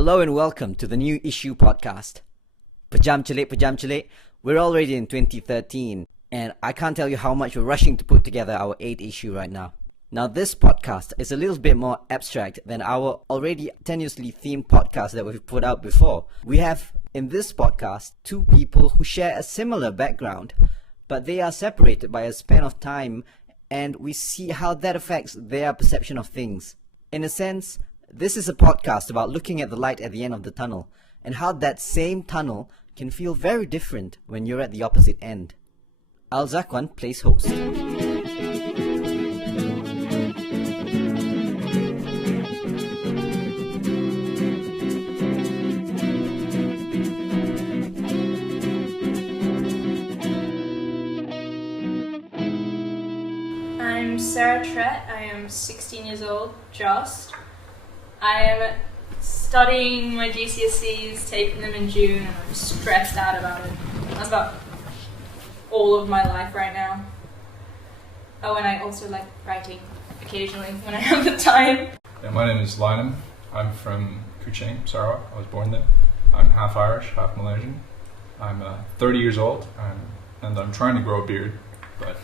Hello and welcome to the New Issue podcast. Pajam Celik, we're already in 2013 and I can't tell you how much we're rushing to put together our 8th issue right now. Now this podcast is a little bit more abstract than our already tenuously themed podcast that we've put out before. We have in this podcast two people who share a similar background, but they are separated by a span of time and we see how that affects their perception of things. In a sense, this is a podcast about looking at the light at the end of the tunnel and how that same tunnel can feel very different when you're at the opposite end. Al Zakwan plays host. I'm Sara Trett. I am 16 years old, just. I am studying my GCSEs, taking them in June, and I'm stressed out about it. That's about all of my life right now. Oh, and I also like writing occasionally when I have the time. Yeah, my name is Lynam. I'm from Kuching, Sara. I was born there. I'm half Irish, half Malaysian. I'm 30 years old, and I'm trying to grow a beard, but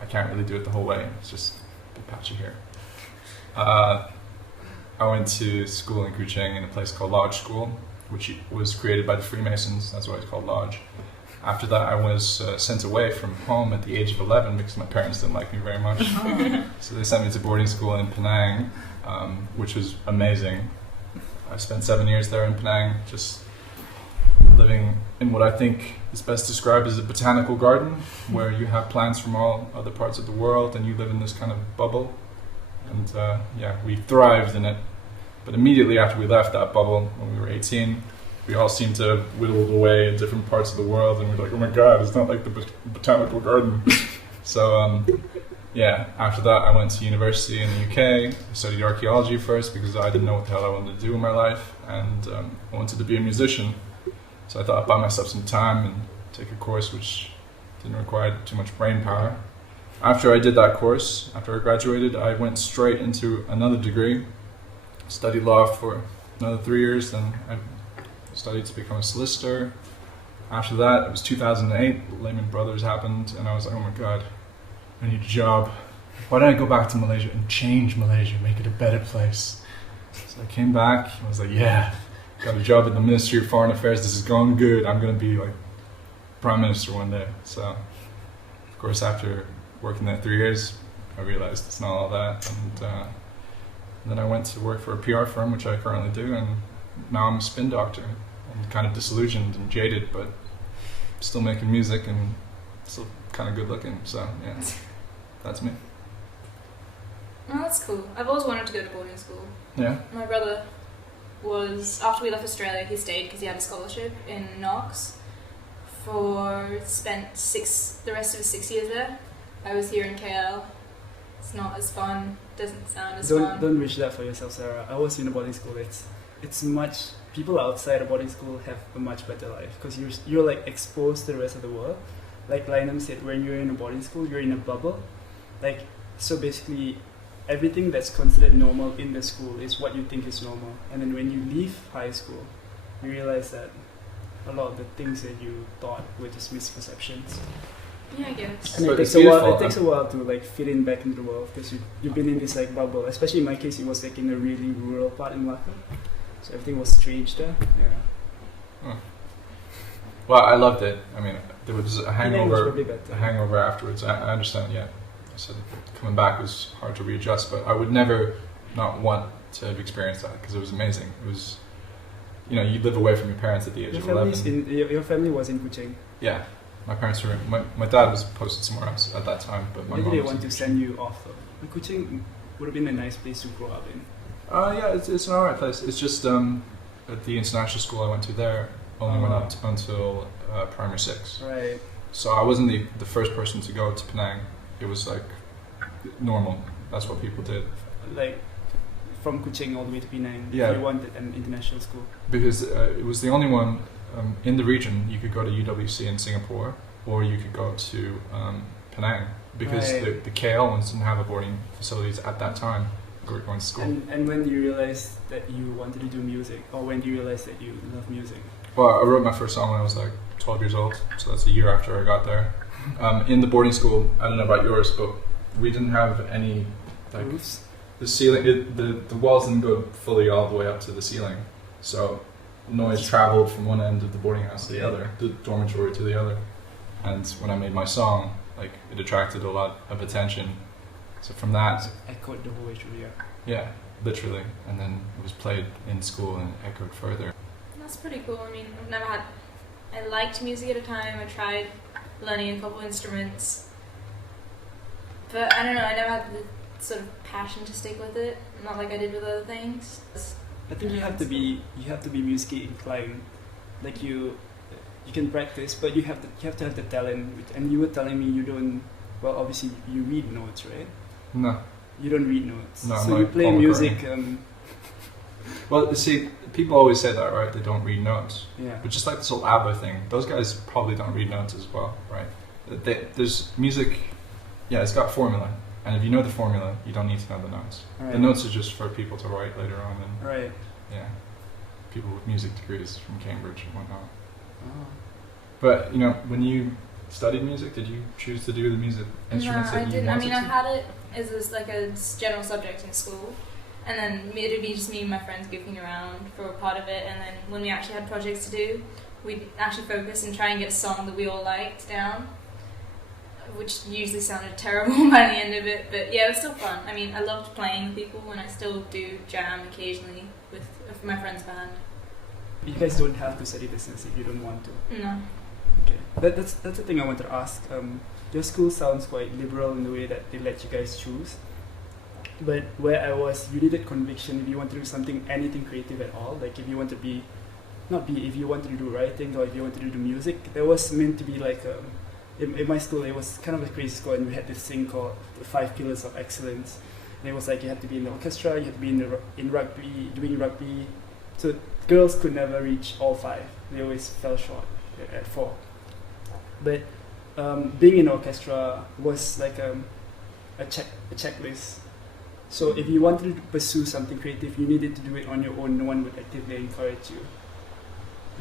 I can't really do it the whole way. It's just a bit patchy here. I went to school in Kuching in a place called Lodge School, which was created by the Freemasons. That's why it's called Lodge. After that, I was sent away from home at the age of 11 because my parents didn't like me very much. So they sent me to boarding school in Penang, which was amazing. I spent 7 years there in Penang, just living in what I think is best described as a botanical garden, where you have plants from all other parts of the world and you live in this kind of bubble. And we thrived in it. But immediately after we left that bubble, when we were 18, we all seemed to have whittled away in different parts of the world, and we're like, oh my god, it's not like the botanical garden. So, after that I went to university in the UK. I studied archaeology first because I didn't know what the hell I wanted to do in my life, and I wanted to be a musician. So I thought I'd buy myself some time and take a course which didn't require too much brain power. After I did that course, after I graduated, I went straight into another degree. Studied law for another 3 years, then I studied to become a solicitor. After that, it was 2008, Lehman Brothers happened, and I was like, oh my god, I need a job. Why don't I go back to Malaysia and change Malaysia, make it a better place? So I came back, and I was like, yeah, got a job at the Ministry of Foreign Affairs, this is going good, I'm going to be like Prime Minister one day. So, of course, after working there 3 years, I realized it's not all that, and then I went to work for a PR firm, which I currently do, and now I'm a spin doctor. I'm kind of disillusioned and jaded, but still making music and still kind of good looking, so yeah, that's me. Oh, that's cool. I've always wanted to go to boarding school. Yeah? My brother after we left Australia, he stayed because he had a scholarship in Knox. Spent the rest of his 6 years there. I was here in KL. It's not as fun, doesn't sound as fun. Don't wish that for yourself, Sarah. I was in a boarding school. It's much, people outside a boarding school have a much better life because you're like exposed to the rest of the world. Like Lynam said, when you're in a boarding school, you're in a bubble. Like, so basically everything that's considered normal in the school is what you think is normal. And then when you leave high school, you realize that a lot of the things that you thought were just misperceptions. Yeah, I guess. And so it takes a while to like fit in back into the world because you've been in this like bubble. Especially in my case, it was like in a really rural part in Malacca, so everything was strange there. Yeah. Well, I loved it. I mean, there was a hangover. A hangover afterwards. I understand. Yeah, I said coming back was hard to readjust, but I would never not want to have experienced that because it was amazing. It was, you live away from your parents at the age of 11. Your family was in Kuching. Yeah. My parents were. My dad was posted somewhere else at that time, but my mom. Maybe they want to send you off though. Kuching would have been a nice place to grow up in. Yeah, it's an alright place. It's just at the international school I went to there only went up until primary 6. Right. So I wasn't the first person to go to Penang. It was like normal. That's what people did. Like from Kuching all the way to Penang. Yeah. You wanted an international school. Because it was the only one. In the region, you could go to UWC in Singapore, or you could go to Penang, because right. the KL ones didn't have a boarding facilities at that time. going to school. And when do you realize that you wanted to do music, or when do you realize that you love music? Well, I wrote my first song when I was like 12 years old, so that's a year after I got there. In the boarding school, I don't know about yours, but we didn't have any like Roofs? the ceiling. The walls didn't go fully all the way up to the ceiling, so noise traveled from one end of the boarding house to the other, the dormitory to the other. And when I made my song, like it attracted a lot of attention. So from that, Echoed the whole way through, yeah, literally, and then it was played in school and echoed further. That's pretty cool. I mean, I liked music at a time. I tried learning a couple instruments, but I don't know, I never had the sort of passion to stick with it, not like I did with other things. I think you have to be musically inclined. Like you can practice, but you have to have the talent. And you were telling me you don't. Well, obviously you read notes, right? No. You don't read notes. No, so I'm you like play Paul music. Well, you see, people always say that, right? They don't read notes. Yeah. But just like this whole ABBA thing, those guys probably don't read notes as well, right? There's music, yeah, it's got formula. And if you know the formula, you don't need to know the notes. Right. The notes are just for people to write later on. And Right. yeah, people with music degrees from Cambridge and whatnot. Oh. But, you know, when you studied music, did you choose to do the music instruments No, I that you didn't. I wanted mean, I to? had it as like a general subject in school, and then it'd be just me and my friends goofing around for a part of it, and then when we actually had projects to do, we'd actually focus and try and get a song that we all liked down, which usually sounded terrible by the end of it, but yeah, it was still fun. I mean, I loved playing with people, and I still do jam occasionally with my friend's band. You guys don't have to study business if you don't want to. No. Okay. That's the thing I wanted to ask. Your school sounds quite liberal in the way that they let you guys choose. But where I was, you needed conviction if you want to do something, anything creative at all. Like if you want to if you wanted to do writing or if you wanted to do music, there was meant to be like in my school, it was kind of a crazy school, and we had this thing called the 5 Pillars of Excellence. And it was like you had to be in the orchestra, you had to be in rugby, doing rugby. So girls could never reach all 5. They always fell short at 4. But being in orchestra was like a checklist. So if you wanted to pursue something creative, you needed to do it on your own. No one would actively encourage you.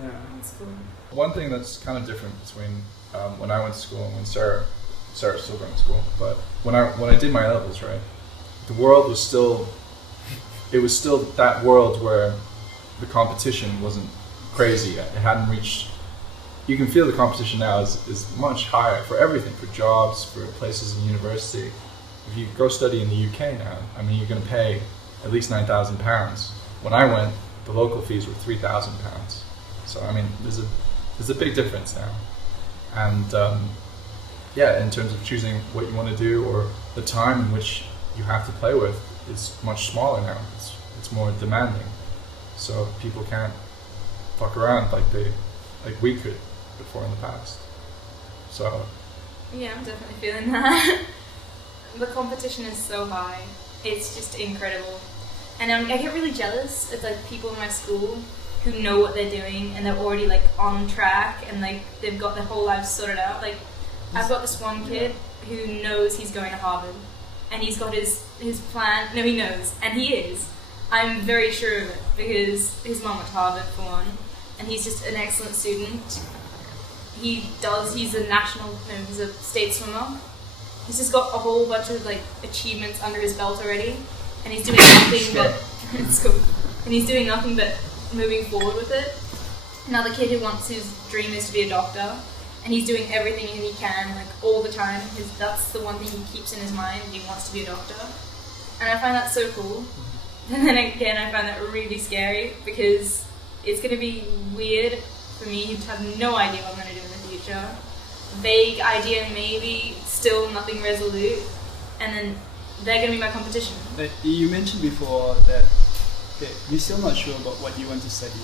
Yeah, That's cool. One thing that's kind of different between when I went to school and when Sara's still going to school, but when I did my levels, right, the world was still, it was still that world where the competition wasn't crazy. It hadn't reached. You can feel the competition now is much higher for everything, for jobs, for places in university. If you go study in the UK now, I mean, you're going to pay at least £9,000. When I went, the local fees were £3,000. So I mean, there's a big difference now. And yeah, in terms of choosing what you want to do or the time in which you have to play with is much smaller now. It's more demanding. So people can't fuck around like we could before in the past. So Yeah, I'm definitely feeling that. The competition is so high. It's just incredible. And I get really jealous of like people in my school who know what they're doing and they're already like on track and like they've got their whole lives sorted out. Like I've got this one kid who knows he's going to Harvard and he's got his plan. No, he knows, and he is. I'm very sure of it because his mum went to Harvard for one, and he's just an excellent student. He's a state swimmer. He's just got a whole bunch of like achievements under his belt already, and he's doing nothing but it's cool. And he's doing nothing but moving forward with it. Another kid who wants his dream is to be a doctor, and he's doing everything he can, like all the time. That's the one thing he keeps in his mind. He wants to be a doctor, and I find that so cool. And then again, I find that really scary because it's going to be weird for me to have no idea what I'm going to do in the future. Vague idea, maybe, still nothing resolute, and then they're going to be my competition. You mentioned before that you're still not sure about what you want to study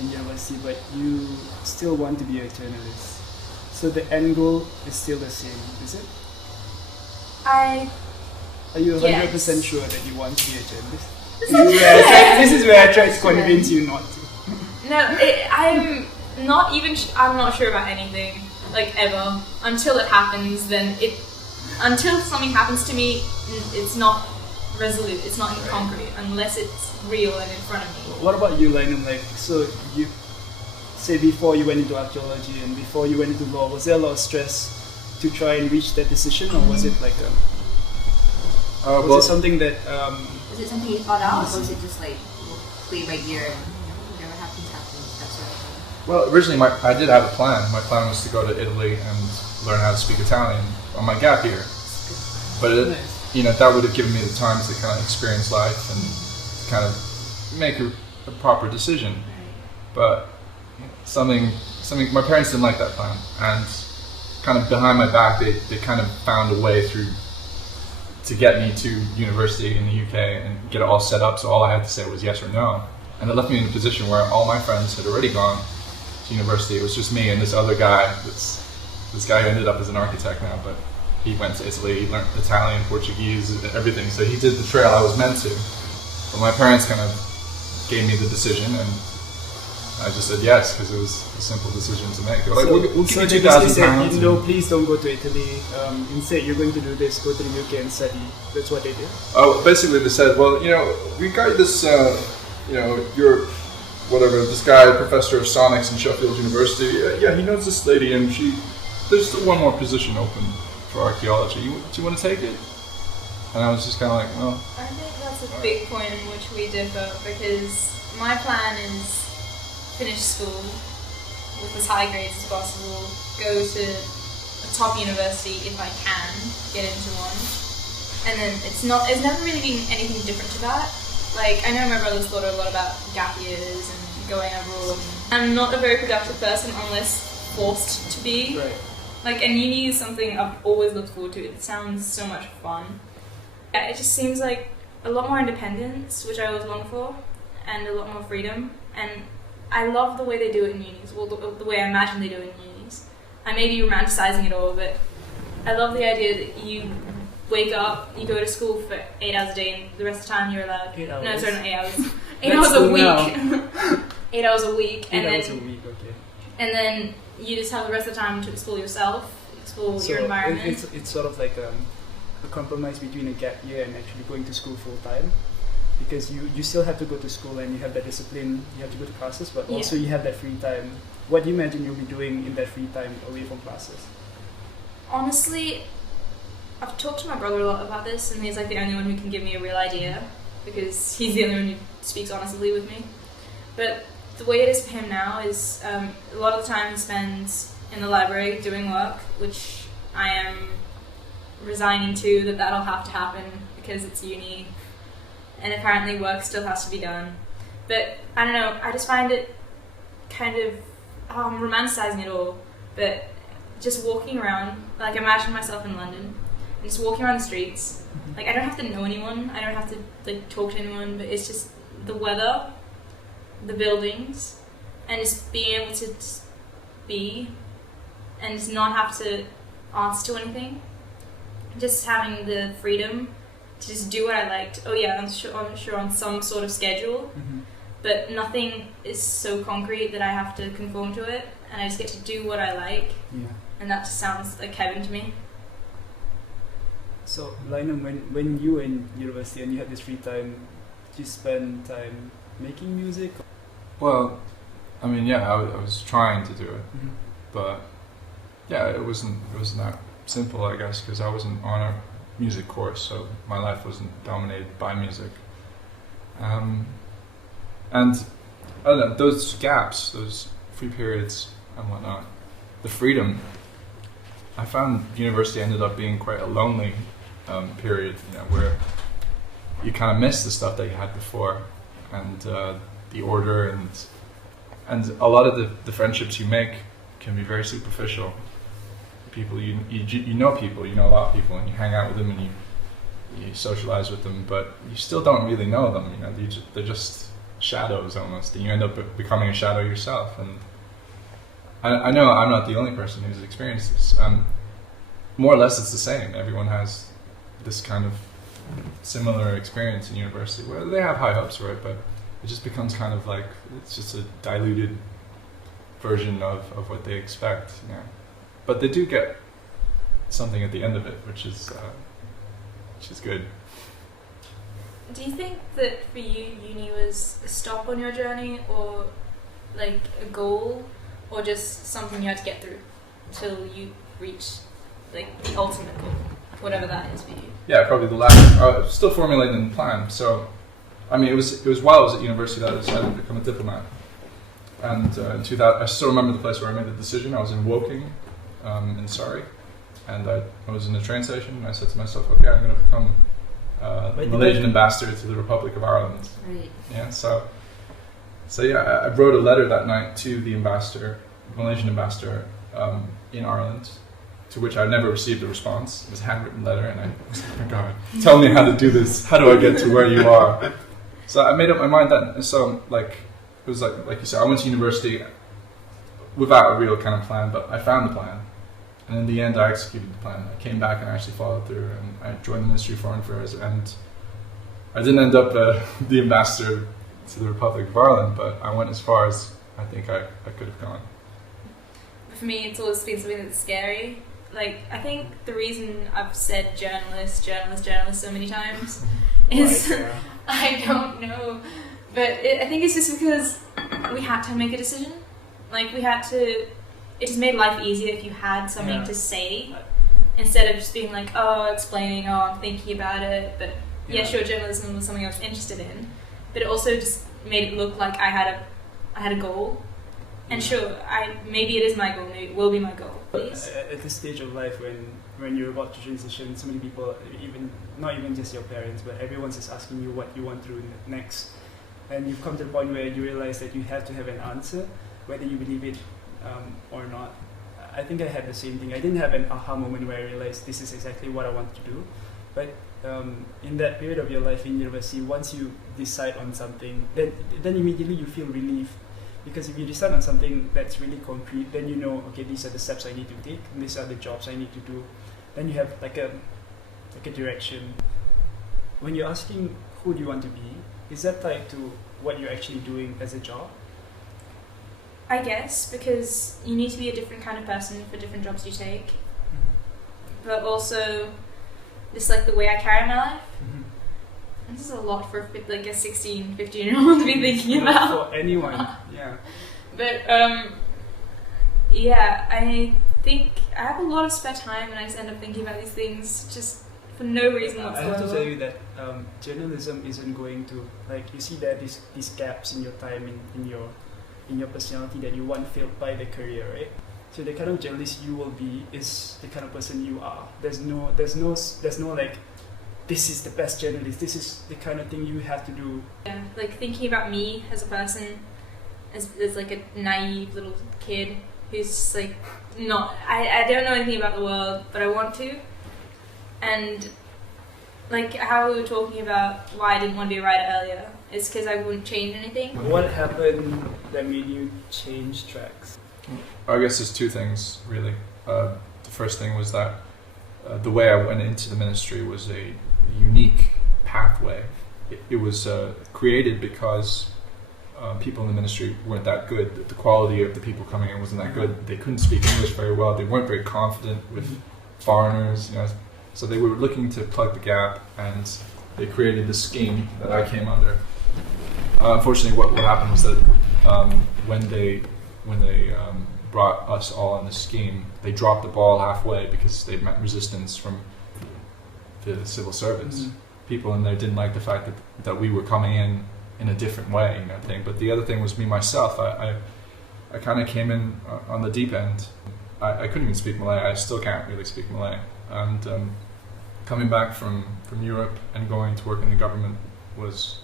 in university, but you still want to be a journalist. So the end goal is still the same, is it? Are you 100% sure that you want to be a journalist? This is where I tried to convince you not to. No, I'm not sure about anything, like ever. Until it happens, until something happens to me, it's not resolute. It's not in concrete unless it's real and in front of me. What about you, Lynam? Like, so you say before you went into archaeology and before you went into law, was there a lot of stress to try and reach that decision, or was it like was it something that was it something you thought out, or was it just like play by ear and whatever happens happens, that sort of thing? Well, originally I did have a plan. My plan was to go to Italy and learn how to speak Italian on my gap year. But that would have given me the time to kind of experience life and kind of make a proper decision. But my parents didn't like that plan, and kind of behind my back they kind of found a way through to get me to university in the UK and get it all set up, so all I had to say was yes or no. And it left me in a position where all my friends had already gone to university. It was just me and this other guy, this guy who ended up as an architect now, but he went to Italy, he learned Italian, Portuguese, everything, so he did the trail I was meant to. But my parents kind of gave me the decision, and I just said yes, because it was a simple decision to make. They were like, we'll give you £2,000. No, please don't go to Italy. Instead, you're going to do this, go to the UK and study. That's what they did? Oh, basically they said, well, we got this, you're, whatever, this guy, professor of sonics in Sheffield University. Yeah, he knows this lady, and there's still one more position open for archaeology. Do you want to take it? And I was just kind of like, well. I think that's a big point in which we differ, because my plan is finish school with as high grades as possible, go to a top university if I can get into one, and then it's never really been anything different to that. Like, I know my brother's thought a lot about gap years and going abroad. I'm not a very productive person unless forced to be. Right. Like, and uni is something I've always looked forward to. It sounds so much fun. Yeah, it just seems like a lot more independence, which I always longed for, and a lot more freedom. And I love the way they do it in unis, well, the way I imagine they do it in unis. I may be romanticizing it all, but I love the idea that you wake up, you go to school for 8 hours a day, and the rest of the time you're allowed... 8 hours? No, sorry, not 8 hours. 8 hours a week. 8 hours a week. 8 hours a week, okay. And then you just have the rest of the time to explore yourself, explore your environment. It's sort of like a compromise between a gap year and actually going to school full time. Because you still have to go to school and you have that discipline, you have to go to classes, but also you have that free time. What do you imagine you'll be doing in that free time away from classes? Honestly, I've talked to my brother a lot about this, and he's like the only one who can give me a real idea, because he's the only one who speaks honestly with me. But the way it is for him now is a lot of the time he spends in the library doing work, which I am resigning to that'll have to happen because it's uni. And apparently work still has to be done. But I don't know, I just find it kind of, I'm romanticizing it all, but just walking around, like imagine myself in London, and just walking around the streets, like I don't have to know anyone, I don't have to like talk to anyone, but it's just the weather, the buildings, and just being able to just be, and just not have to answer to anything. Just having the freedom to just do what I liked. Oh yeah, I'm sure on some sort of schedule, but nothing is so concrete that I have to conform to it, and I just get to do what I like, and that just sounds like heaven to me. So, Lynam, when you were in university and you had this free time, did you spend time making music? Well, I mean, yeah, I was trying to do it, but yeah, it wasn't that simple, I guess, because I wasn't on a music course, so my life wasn't dominated by music. And I don't know, those gaps, those free periods and whatnot, the freedom, I found university ended up being quite a lonely period, where you kind of miss the stuff that you had before, and the order, and a lot of the friendships you make can be very superficial. People, you know people, you know a lot of people, and you hang out with them and you socialize with them, but you still don't really know them. They're just shadows almost, and you end up becoming a shadow yourself. And I know I'm not the only person who's experienced this. More or less, it's the same. Everyone has this kind of similar experience in university, where they have high hopes for it, but it just becomes kind of like it's just a diluted version of what they expect. But they do get something at the end of it, which is good. Do you think that for you, uni was a stop on your journey, or like a goal, or just something you had to get through till you reach like the ultimate goal, whatever that is for you? Yeah, probably the latter. Still formulating the plan. So, I mean, it was while I was at university that I decided to become a diplomat. And in 2000, I still remember the place where I made the decision. I was in Woking, in Surrey, and I was in the train station. And I said to myself, "Okay, I'm going to become Malaysian ambassador to the Republic of Ireland." Right. Yeah. So yeah, I wrote a letter that night to the ambassador, Malaysian ambassador, in Ireland, to which I never received a response. It was a handwritten letter, and I was like, "Oh my God, tell me how to do this. How do I get to where you are?" So I made up my mind then. And so it was like you said, I went to university without a real kind of plan, but I found the plan. And in the end, I executed the plan. I came back and I actually followed through, and I joined the Ministry of Foreign Affairs. And I didn't end up the ambassador to the Republic of Ireland, but I went as far as I think I could have gone. For me, it's always been something that's scary. Like, I think the reason I've said journalist so many times is I don't know, but I think it's just because we had to make a decision. Like, it just made life easier if you had something to say instead of just being like, explaining, I'm thinking about it. But sure, journalism was something I was interested in, but it also just made it look like I had a goal. And sure, maybe it is my goal, maybe it will be my goal. Please. At this stage of life when you're about to transition, so many people, not even just your parents, but everyone's just asking you what you want to do next. And you've come to the point where you realize that you have to have an answer, whether you believe it or not. I think I had the same thing. I didn't have an aha moment where I realized this is exactly what I want to do. But in that period of your life in university, once you decide on something, then immediately you feel relief. Because if you decide on something that's really concrete, then you know, okay, these are the steps I need to take, and these are the jobs I need to do. Then you have like a direction. When you're asking who do you want to be, is that tied to what you're actually doing as a job? I guess, because you need to be a different kind of person for different jobs you take. Mm-hmm. But also, just like the way I carry my life. Mm-hmm. This is a lot for like a 16, 15-year-old to be thinking about. For anyone, yeah. But I think I have a lot of spare time, and I just end up thinking about these things just for no reason whatsoever. I have to tell you that journalism isn't going to, like, you see that these gaps in your time, in your personality that you want filled by the career, right? So the kind of journalist you will be is the kind of person you are. There's no like, this is the best journalist, this is the kind of thing you have to do. Yeah, like thinking about me as a person, as like a naive little kid who's just like, I don't know anything about the world, but I want to. And like how we were talking about why I didn't want to be a writer earlier, it's because I wouldn't change anything. What happened that made you change tracks? I guess there's two things, really. The first thing was that the way I went into the ministry was a unique pathway. It was created because people in the ministry weren't that good. The quality of the people coming in wasn't that good. They couldn't speak English very well. They weren't very confident with foreigners, So they were looking to plug the gap, and they created this scheme that I came under. Unfortunately, what happened was that when they brought us all on this scheme, they dropped the ball halfway because they met resistance from the civil service. People in there didn't like the fact that we were coming in a different way, thing. But the other thing was me myself. I kind of came in on the deep end. I couldn't even speak Malay. I still can't really speak Malay. And coming back from Europe and going to work in the government was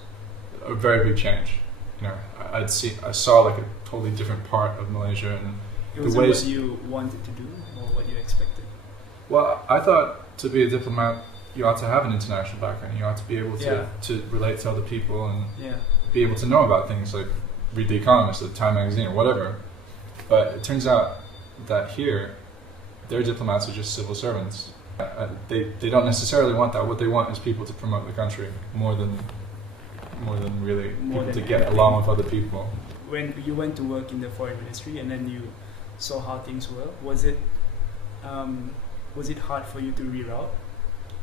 a very big change. I saw like a totally different part of Malaysia, and it was what you wanted to do or what you expected. Well, I thought to be a diplomat, you ought to have an international background. You ought to be able to relate to other people and be able to know about things like read The Economist or Time magazine or whatever. But it turns out that here, their diplomats are just civil servants. They don't necessarily want that. What they want is people to promote the country more than people to get along with other people. When you went to work in the foreign ministry and then you saw how things were, was it hard for you to reroute?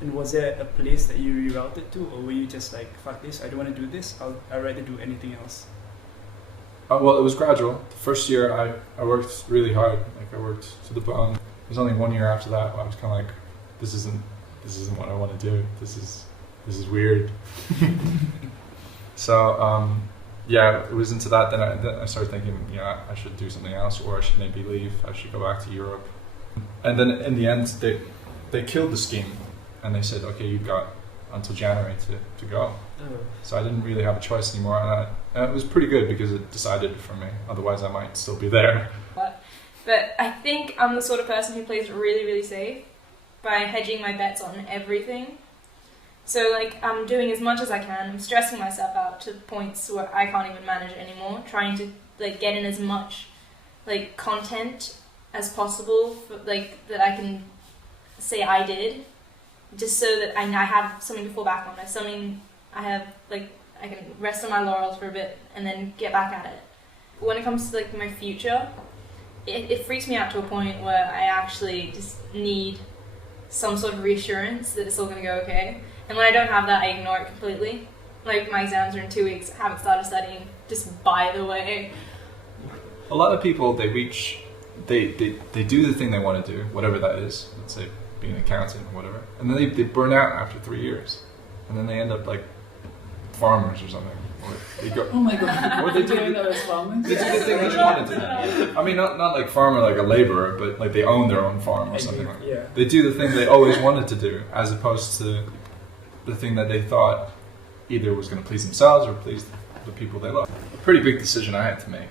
And was there a place that you rerouted to, or were you just like, fuck this, I don't want to do this, I'd rather do anything else? Well, it was gradual. The first year I worked really hard. Like I worked to the bone. It was only 1 year after that where I was kind of like, this isn't what I want to do. This is weird. So yeah, it was into that. Then I started thinking, I should do something else, or I should maybe leave. I should go back to Europe. And then in the end, they killed the scheme, and they said, okay, you've got until January to go. So I didn't really have a choice anymore, and it was pretty good because it decided for me. Otherwise, I might still be there. But I think I'm the sort of person who plays really, really safe by hedging my bets on everything. So like I'm doing as much as I can. I'm stressing myself out to points where I can't even manage it anymore. Trying to like get in as much like content as possible for, like that I can say I did, just so that I have something to fall back on. There's something I have like I can rest on my laurels for a bit and then get back at it. When it comes to like my future, it freaks me out to a point where I actually just need some sort of reassurance that it's all going to go okay. And when I don't have that, I ignore it completely. Like my exams are in 2 weeks, I haven't started studying, just by the way. A lot of people, they do the thing they want to do, whatever that is. Let's say being an accountant or whatever. And then they burn out after 3 years. And then they end up like farmers or something. Or they go, Oh my god, or they do doing that as farmers? They do the thing they want to do. I mean, not like farmer, like a laborer, but like they own their own farm or something like that. Yeah. They do the thing they always wanted to do, as opposed to the thing that they thought either was going to please themselves or please the people they love. A pretty big decision I had to make,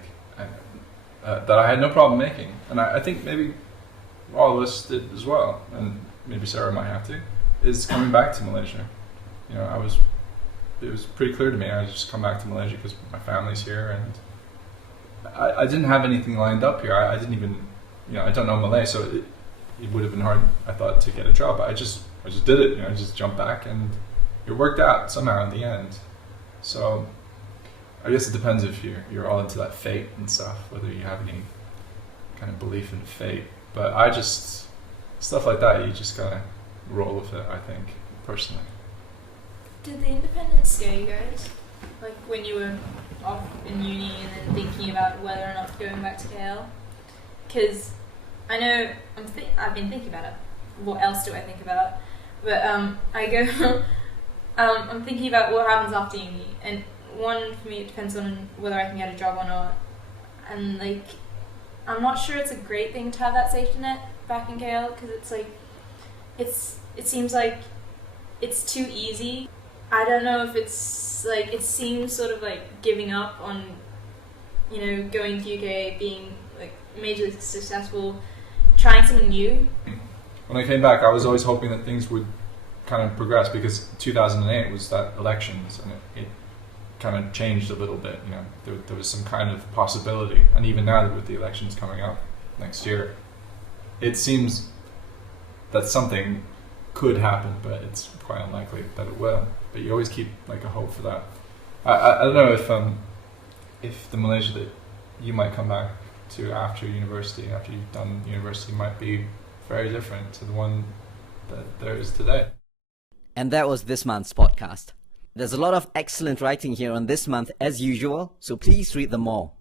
that I had no problem making, and I think maybe all of us did as well, and maybe Sara might have to, is coming back to Malaysia. It was pretty clear to me I just come back to Malaysia because my family's here, and I didn't have anything lined up here. I didn't even, I don't know Malay, so it would have been hard, I thought, to get a job. But I just did it. I just jumped back, and it worked out somehow in the end. So I guess it depends if you're all into that fate and stuff, whether you have any kind of belief in fate. But stuff like that, you just gotta roll with it, I think, personally. Did the independence scare you guys? Like when you were off in uni and then thinking about whether or not going back to KL? Because I know I've been thinking about it. What else do I think about? But I'm thinking about what happens after uni. And one, for me, it depends on whether I can get a job or not. And like, I'm not sure it's a great thing to have that safety net back in KL, because it's like, it seems like it's too easy. I don't know if it's like, it seems sort of like giving up on, going to UK, being like majorly successful, trying something new. When I came back, I was always hoping that things would kind of progress, because 2008 was that elections, and it kind of changed a little bit. There was some kind of possibility, and even now with the elections coming up next year, it seems that something could happen, but it's quite unlikely that it will. But you always keep like a hope for that. I don't know if the Malaysia that you might come back to after university, after you've done university, might be very different to the one that there is today. And that was this month's podcast. There's a lot of excellent writing here on this month as usual, so please read them all.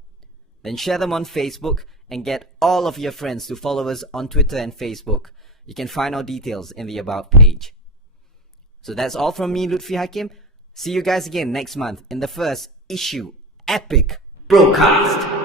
Then share them on Facebook and get all of your friends to follow us on Twitter and Facebook. You can find our details in the About page. So that's all from me, Lutfi Hakim. See you guys again next month in the first issue epic broadcast.